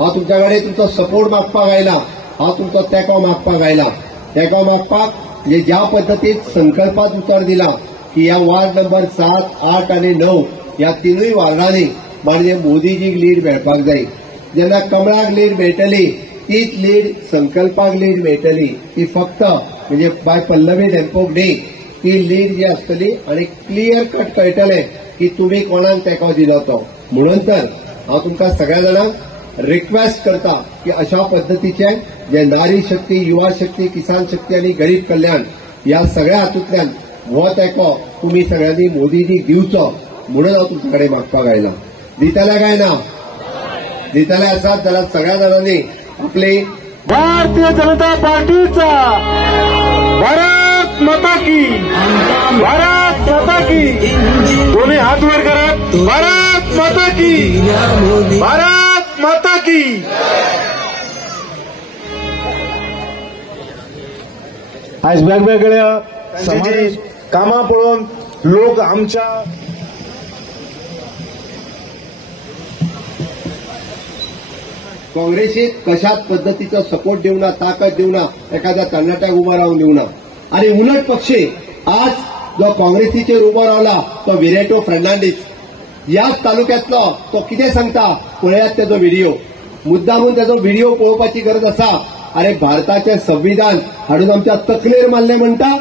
हांव तुमच्या कडेन तुमचो सपोर्ट मागपाक आयला, हांव तुमचो तेंको मागपाक आयला। तेंको मागपाक म्हणजे ज्या पद्दतीन संकल्पात उतर दिला की ह्या वार्ड नंबर 7, 8 आणि 9 ह्या तिनूय वार्डांनी म्हणजे मोदीजीक लीड मेळपाक जाय। जेन्ना कमळाक लीड मेळटली तीच लीड संकल्पाक लीड मेळटली, ती फक्त म्हणजे बाय पल्लवी डेंपोक न्ही, ती लीड जी आसतली आणि क्लियर कट कळटलें की तुमी कोणाक तेंको दिलो तो। म्हणून तर हांव तुमकां सगळ्या जाणांक रिक्वेस्ट करता की अशा पद्दतीचे जे नारी शक्ती, युवा शक्ती, किसान शक्ती आणि गरीब कल्याण या सगळ्या हातूंतल्यान हो तेंको तुमी सगळ्यांनी मोदीजीक दिवचो म्हणून हांव तुमचे कडेन मागपाक आयला। दितले काय ना? दितले आसात जाल्यार सगळ्या जाणांनी आपली भारतीय जनता पार्टीचा भारत माता की, भारत माता की, दोन्ही हात वर करत भारत माता की, भारत माता की। आज वेगवेगळ्या समाज कामां पळोवन लोक आमच्या काँग्रेसीक कशाच पद्धतीचा सपोर्ट दिवना, ताकद दिवना, एखाद्या तरणाट्याक उबा रावून दिवना। आणि उलट पक्षी आज जो काँग्रेसीचेर उबो रावला तो विरेटो फर्नांडीस याच तालुक्यातलो, तो कितें सांगता पळयात तेजो व्हिडिओ। मुद्दामून तेजो व्हिडिओ पळोवपाची गरज आसा। अरे भारताचे संविधान हाडून आमच्या तकलेर मारले म्हणटा।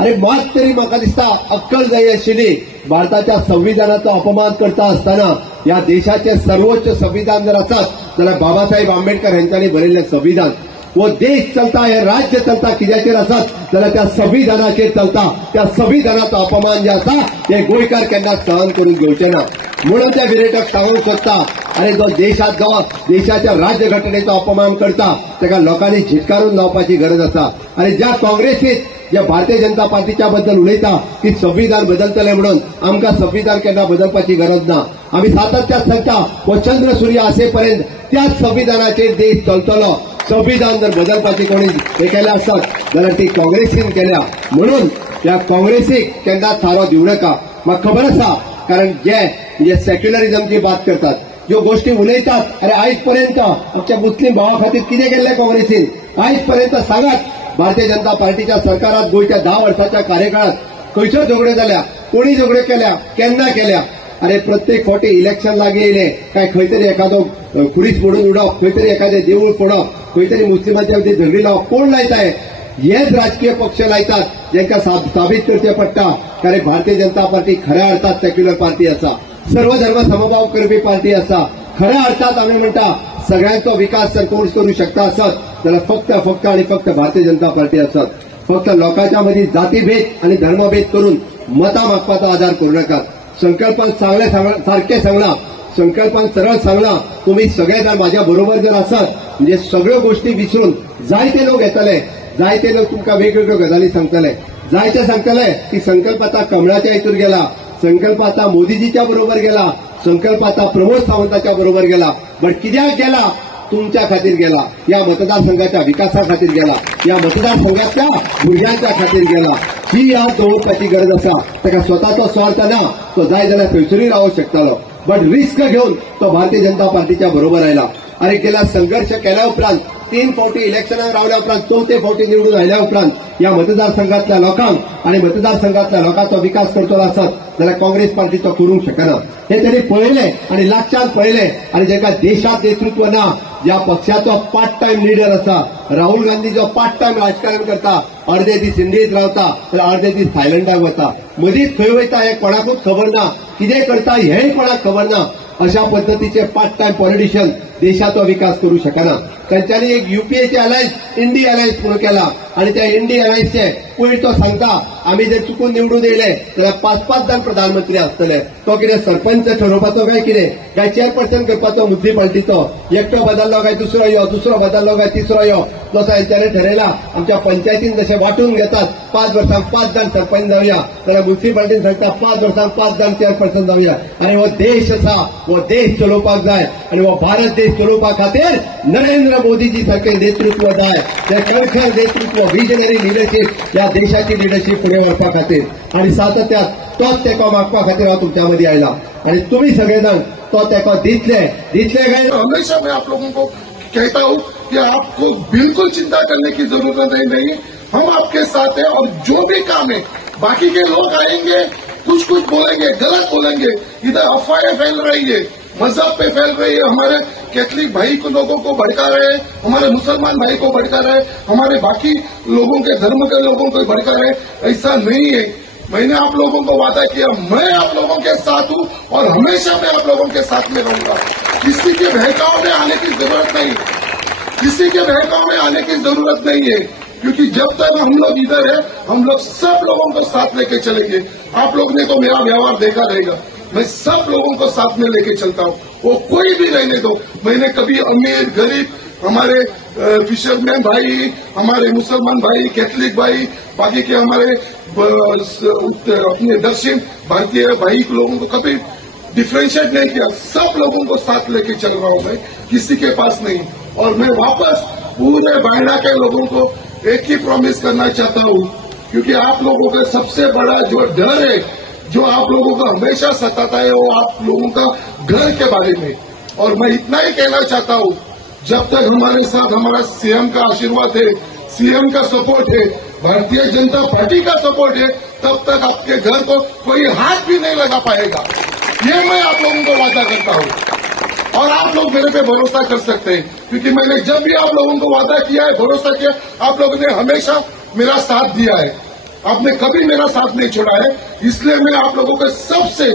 अरे मात तरी म्हाका दिसता अक्कल जाय आशिल्ली। भारताच्या संविधानाचो अपमान करता आसतना या देशाचे सर्वोच्च संविधान जर आसत जाल्यार बाबासाहेब आंबेडकर हांच्यांनी बरयल्लें संविधान। वो देश चलता, हे राज्य चलता कित्याचेर आसत जाल्यार त्या संविधानाचेर चलता। त्या संविधानाचो अपमान जे आसा ते गोंयकार केन्ना सहन करून घेवचे ना। म्हणून त्या विरेटक सांगूंक सोदता, अरे जो देशाच्या राज्यघटनेचो अपमान करता ताका लोकांनी झिटकारून लावपाची गरज आसा। आणि ज्या काँग्रेसीत जे भारतीय जनता पार्टीच्या बद्दल उलयता की संविधान बदलतले म्हणून, आमकां संविधान केन्ना बदलपाची गरज ना। आम्ही सातत्यान सांगता हो चंद्र सूर्य असेपर्यंत त्याच संविधानाचेर देश चलतलो। संविधान जर बदलपाची कोणी हे केलें आसत जाल्यार ती काँग्रेसीन केल्या। म्हणून त्या काँग्रेसीक केन्ना थारो दिवं नाका। म्हाका खबर आसा, कारण जे सेक्युलरिझमची बात करतात, ज्यो गोष्टी उलयतात, अरे आयज पर्यंत आमच्या मुस्लिम भावा खातीर कितें केल्लें काँग्रेसीन? आयज पर्यंत सांगात भारतीय जनता पार्टीच्या सरकारात गोयच्या 10 वर्षाच्या कार्यकाळात खंयच्यो झगड्यो जाल्या, कोणी झगड्यो केल्या, केन्ना केल्या? अरे प्रत्येक फावटी इलेक्शन लागीं येयलें काय खंय तरी एखादो खुरीस मोडून उडप, खंय तरी एखादें देवूळ फोडप, खंय तरी मुस्लिमांच्या मदीं झगडी लावप, कोण लायताय? हेच राजकीय पक्ष लायतात जांकां साबीत करचें पडटा कारण भारतीय जनता पार्टी खऱ्या अर्थात सेक्युलर पार्टी आसा, सर्व धर्म समभाव करपी पार्टी आसा। खऱ्या अर्थात आमी म्हणटा सगळ्यांचो विकास जर कोण करू शकता आसत जाल्यार फक्त आणि फक्त भारतीय जनता पार्टी आसत। फक्त लोकांच्या मदीं जातीभेद आणि धर्मभेद करून मतां मागपाचो आदार करूं नाका। संकल्पान सारखे सांगला, संकल्पान सरळ सांगला, तुम्ही सगळे जण माझ्या बरोबर जर आसत म्हणजे सगळ्यो गोष्टी विसरून जायते लोक येतले, जायते लोक तुमकां वेगवेगळ्यो गजाली सांगतले, जायते सांगतले की संकल्प आता कमळाच्या हितून गेला, संकल्प आता मोदीजीच्या बरोबर गेला, संकल्प आता प्रमोद सावंताच्या बरोबर गेला। पण कित्याक गेला? तुमच्या खातीर गेला, या मतदारसंघाच्या विकासा खातीर गेला, या मतदारसंघातल्या भुरग्यांच्या खातीर गेला। ही याद दवरपाची गरज आसा। ताका स्वताचो स्वार्थ ना, तो जाय जाल्यार थंयसरूय रावूंक शकतालो, बट रिस्क घेवन तो भारतीय जनता पार्टीच्या बरोबर आयला। आणि गेला संघर्ष केल्या उपरांत 3 फावटी इलेक्शनाक रावल्या उपरांत 4थ्या फावटी निवडून आयल्या उपरांत या मतदारसंघातल्या लोकांक आणि मतदारसंघातल्या लोकांचो विकास करतलो आसत जाल्यार काँग्रेस पार्टीचो करूंक शकना। हे तरी पळयलें आणि लागच्यान पळयलें। आणि जाका देशात नेतृत्व ना, ज्या पक्षाचो पार्ट टाइम लीडर आसा, राहुल गांधी जो पार्ट टाइम राजकारण करता, अर्धे दीस इंडियेत रावता तर अर्धे दीस थायलंडाक वता, मदींच खंय वयता हे कोणाकूच खबर ना, कितें करता हेय कोणाक खबर ना। अशा पद्धतीचे पार्ट टाइम पॉलिटिशियन देशाचो विकास करू शकना। त्यांच्यानी एक युपीएचे अलायन्स, इंडी अलायन्स सुरू केला आणि त्या इंडी अलायन्सचे पयर तो सांगता आम्ही जर चुकून निवडून येयले जाल्यार 5-5 जण प्रधानमंत्री आसतले। तो कितें सरपंच ठरोवपाचो काय कितें, काय चेअरपर्सन करपाचो म्युनिसिपालिटीचो? एकटो बदललो काय दुसरो यो, दुसरो बदललो काय तिसरो यो, जसो हेंच्यानी ठरयला। आमच्या पंचायतीन जशे वाटून घेतात 5 वर्सांक 5 जण सरपंच जावया, जाल्यार म्युनिसिपालिटीन सांगता 5 वर्सांक 5 जण चेअरपर्सन जावया। आणि हो देश आसा, हो देश चलोवपाक जाय आणि हो भारत देश देश चलोवपा खातीर नरेंद्र मोदीजी सारखे नेतृत्व जाय ते खळखळ नेतृत्व विजनरी लिडरशीप या देशाची लिडरशीप फुडें व्हरपा खातीर आणि सातत्यान तोच तेको मागपा खातीर हांव तुमच्या मदीं आयला आणि तुम्ही सगळेजण तो तेको दितले काय हमेशा मैं आप लोगों को कहता हूं कि आपको बिल्कुल चिंता करने की जरूरत नहीं, हम आपके साथ हैं और जो भी काम है बाकी के लोग आएंगे कुछ बोलेंगे, गलत बोलेंगे, इधर अफवाहें फैल रही है, मजहब पे फैल रही है, हमारे कैथलिक भाई को लोगों को भड़का रहे हैं, हमारे मुसलमान भाई को भड़का रहे हैं, हमारे बाकी लोगों के धर्म के लोगों को भड़का रहे हैं। ऐसा नहीं है। मैंने आप लोगों को वादा किया मैं आप लोगों के साथ हूं और हमेशा मैं आप लोगों के साथ में रहूंगा। किसी के बहकाव में आने की जरूरत नहीं, किसी के बहकाव में आने की जरूरत नहीं है, क्योंकि जब तक हम लोग इधर है हम लोग सब लोगों को साथ लेके चलेंगे। आप लोग ने तो मेरा व्यवहार देखा रहेगा, मैं सब लोगों को साथ में लेके चलता हूं, वो कोई भी रहने दो। मैंने कभी अमीर गरीब, हमारे फिशरमैन भाई, हमारे मुसलमान भाई, कैथलिक भाई, बाकी के हमारे अपने दक्षिण भारतीय भाई लोगों को कभी डिफ्रेंशिएट नहीं किया, सब लोगों को साथ लेके चल रहा हूं मैं, किसी के पास नहीं। और मैं वापस पूरे बायडा के लोगों को एक ही प्रॉमिस करना चाहता हूं, क्योंकि आप लोगों का सबसे बड़ा जो डर है, जो आप लोगों को हमेशा सताता है, वो आप लोगों का घर के बारे में। और मैं इतना ही कहना चाहता हूं, जब तक हमारे साथ हमारा सीएम का आशीर्वाद है, सीएम का सपोर्ट है, भारतीय जनता पार्टी का सपोर्ट है, तब तक आपके घर को कोई हाथ भी नहीं लगा पाएगा। ये मैं आप लोगों को वादा करता हूं और आप लोग मेरे पे भरोसा कर सकते हैं, क्योंकि मैंने जब भी आप लोगों को वादा किया है, भरोसा किया, आप लोगों ने हमेशा मेरा साथ दिया है, आपने कभी मेरा साथ नहीं छोड़ा है। इसलिए मैं आप लोगों को सबसे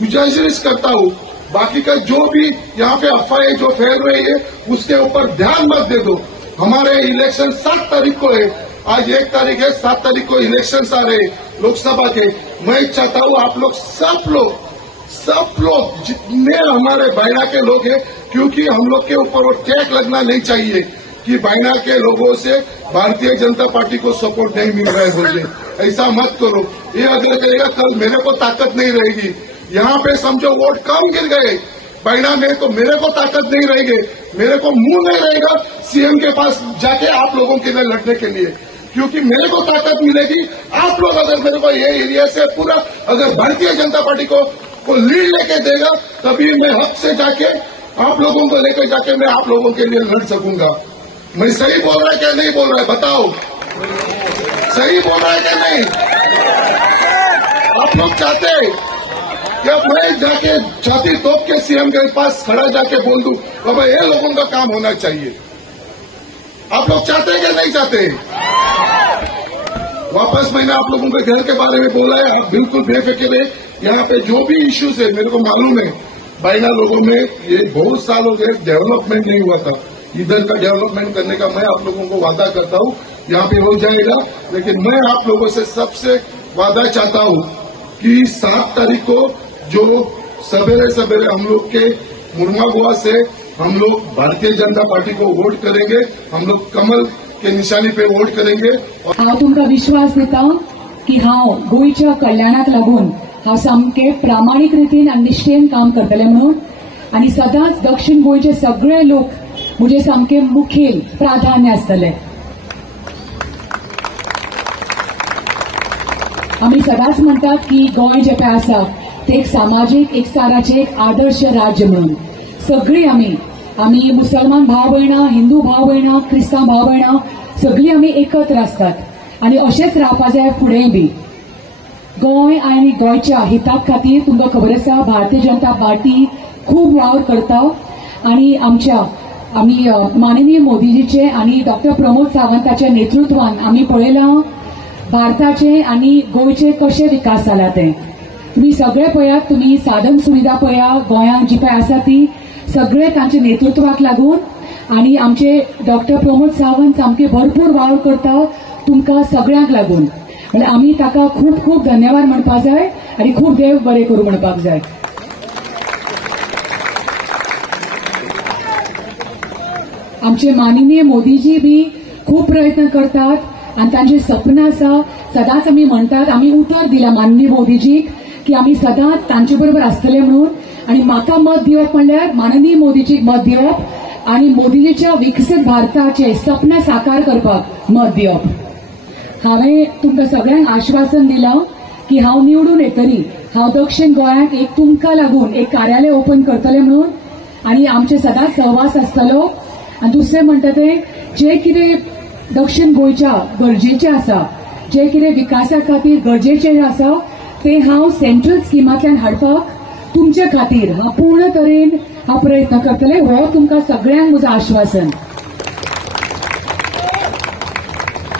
गुजारिश करता हूं, बाकी का जो भी यहाँ पे अफवाहें जो फैल रही है उसके ऊपर ध्यान मत दे दो। हमारे इलेक्शन 7 तारीख को है, आज 1 तारीख है, 7 तारीख को इलेक्शन आ रहे हैं लोकसभा के। मैं चाहता हूं आप लोग सब लोग जितने हमारे बायडा के लोग हैं, क्योंकि हम लोग के ऊपर वो टैग लगना नहीं चाहिए कि बायडा के लोगों से भारतीय जनता पार्टी को सपोर्ट नहीं मिल रहा है बोले, ऐसा मत करो। ये अगर कहेगा कल मेरे को ताकत नहीं रहेगी, यहाँ पे समझो वोट कम गिर गए बायडा में, तो मेरे को ताकत नहीं रहेगी, मेरे को मुंह नहीं रहेगा सीएम के पास जाके आप लोगों के लिए लड़ने के लिए, क्योंकि मेरे को ताकत मिलेगी। आप लोग अगर मेरे को ये एरिया से पूरा अगर भारतीय जनता पार्टी को लीड लेके देगा, तभी मैं हक से जाके आप लोगों को लेकर जाके मैं आप लोगों के लिए लड़ सकूंगा। मैं सही बोल रहा है क्या नहीं बोल रहा है बताओ, सही बोल रहा है क्या नहीं? आप लोग चाहते हैं कि मैं जाके छाती तोप के सीएम के पास खड़ा जाके बोल दूं बाबा ये लोगों का काम होना चाहिए? आप लोग चाहते हैं क्या नहीं चाहते? वापस मैंने आप लोगों के घर के बारे में बोला है, आप बिल्कुल बेफिक्र है। यहाँ पे जो भी इश्यूज है मेरे को मालूम है, बायडा लोगों में ये बहुत साल हो गए डेवलपमेंट नहीं हुआ था, इधर का डेवलपमेंट करने का मैं आप लोगों को वादा करता हूँ, यहाँ पे हो जाएगा। लेकिन मैं आप लोगों से सबसे वादा चाहता हूँ कि 7 तारीख को जो सवेरे सवेरे हम लोग के मुर्मागुआ से हम लोग भारतीय जनता पार्टी को वोट करेंगे, हम लोग कमल के निशानी पे वोट करेंगे। हांव तुमकां विश्वास दिता की हांव गोंयच्या कल्याणाक लागून हांव सामकें प्रामाणीक रितीन आनी निश्ठेन काम करतलें म्हणून, आनी सदांच दक्षिण गोंयचे सगळे लोक म्हजे सामके मुखेल प्राधान्य आसतले। आमी सदांच म्हणटात की गोंय जें पळय आसा ते एक सामाजीक एकचाराचें एक आदर्श राज्य म्हणून। सगळीं आमी मुसलमान भाव भयणां, हिंदू भाव भयणां, क्रिस्तांव भाव भयणां सगळीं आमी एकत्र आसतात आनी अशेंच रावपा जाय फुडेंय बी। गोंय आनी गोंयच्या हिता खातीर तुमकां खबर आसा भारतीय जनता पार्टी खूब वावर करता आनी आमी माननीय मोदीजीचे आनी डॉक्टर प्रमोद सावंताच्या नेतृत्वान आमी पळयलां भारताचे आनी गोंयचे कशे विकास जाला ते। तुम्ही सगळे पळयात, तुम्ही साधन सुविधा पळया गोंयांत जी पळय आसा ती सगळे तांच्या नेतृत्वाक लागून आनी आमचे डॉक्टर प्रमोद सावंत सामके भरपूर वावर करता तुमकां सगळ्यांक लागून। म्हणजे आमी ताका खूब खूब धन्यवाद म्हणपाक जाय आनी खूब देव बरें करूं म्हणपाक जाय। आमचे माननीय मोदीजी बी खूब प्रयत्न करतात आनी तांचे सपन आसा। सदांच आमी म्हणटात, आमी उतर दिला माननीय मोदीजीक की आमी सदांच तांचे बरोबर आसतले म्हणून, आनी म्हाका मत दिवप म्हणल्यार माननीय मोदीजीक मत दिवप आणि मोदीजीच्या विकसीत भारताचे सपन साकार करपाक मत दिवप। हांवें तुमकां सगळ्यांक आश्वासन दिलां की हांव निवडून येतरी हांव दक्षिण गोंयांत एक तुमकां लागून एक कार्यालय ओपन करतलें म्हणून, आनी आमचे सदांच सहवास आसतलो। आनी दुसरें म्हणटा तें जे कितें दक्षिण गोंयच्या गरजेचें आसा, जे कितें विकासा खातीर गरजेचें आसा तें हांव सेंट्रल स्किमांतल्यान हाडपाक तुमचे खातीर हांव पूर्ण तरेन हांव प्रयत्न करतलें। हो तुमकां सगळ्यांक म्हजो आश्वासन।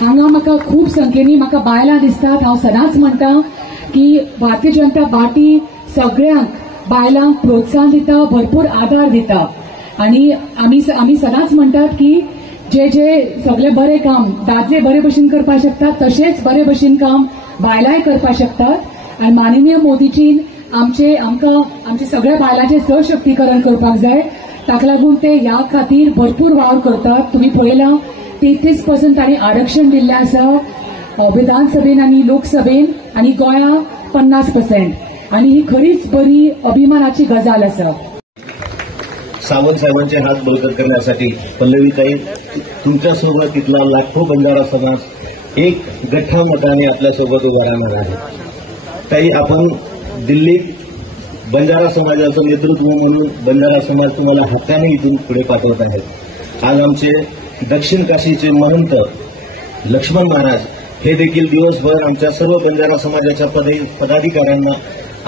हांगा म्हाका खूब संख्येनी म्हाका बायलां दिसतात। हांव सदांच म्हणटा की भारतीय जनता पार्टी सगळ्यांक बायलांक प्रोत्साहन दिता, भरपूर आदार दिता। आनी आमी सदांच म्हणटात की जे सगळे बरें काम दादले बरे भशेन करपाक शकतात तशेंच बरे भशेन काम बायलांय करपाक शकतात। आनी माननीय मोदीजीन आमचे सगळ्या बायलांचे सशक्तीकरण करपाक जाय, ताका लागून ते ह्या खातीर भरपूर वावर करतात। तुम्ही पळयलां 33% तांणी आरक्षण दिल्लें आसा विधानसभेन आनी लोकसभेन, आनी गोंया 50%, आनी ही खरीच बरी अभिमानाची गजाल आसा। सावंत साहेबांचे हात बळकट करण्यासाठी पल्लवीताई तुमच्यासोबत इथला लाखो बंजारा समाज एक गठ्ठा मताने आपल्यासोबत उभा राहणार आहे। ताई, आपण दिल्लीत बंजारा समाजाचं नेतृत्व म्हणून बंजारा समाज तुम्हाला हक्काने इथून पुढे पाठवत आहेत। आज आमचे दक्षिण काशीचे महंत लक्ष्मण महाराज हे देखील दिवसभर आमच्या सर्व बंजारा समाजाच्या पदाधिकाऱ्यांना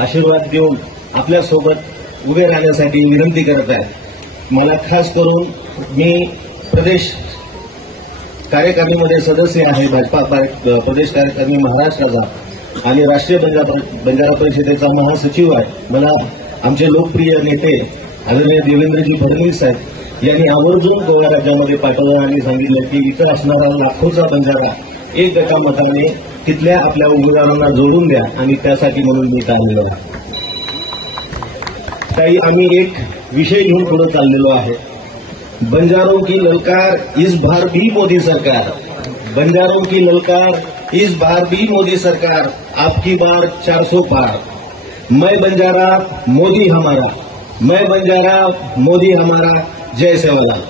आशीर्वाद देऊन आपल्यासोबत उभे राहण्यासाठी विनंती करत आहेत। मला खास करून मी प्रदेश कार्यकारिणीमध्ये सदस्य आहे, भाजपा प्रदेश कार्यकारिणी महाराष्ट्राचा, आणि राष्ट्रीय बंजारा परिषदेचा महासचिव आहे। मला आमचे लोकप्रिय नेते आदरणीय देवेंद्रजी फडणवीस साहेब यांनी आवर्जून गोवा राज्यामध्ये पाठवलं आणि सांगितलं की इथं असणारा लाखोचा बंजारा एक गटामताने तिथल्या आपल्या उमेदवारांना जोडून द्या, आणि त्यासाठी म्हणून मी इथं आलेलो आहे। ताई, आम्ही एक विषय घेऊन पुढे चाललेलो आहे। बंजारों की ललकार इस बार भी मोदी सरकार, बंजारों की ललकार इस बार भी मोदी सरकार, आपकी बार 400 पार। मैं बंजारा मोदी हमारा, मैं बंजारा मोदी हमारा, जय सेवालाल।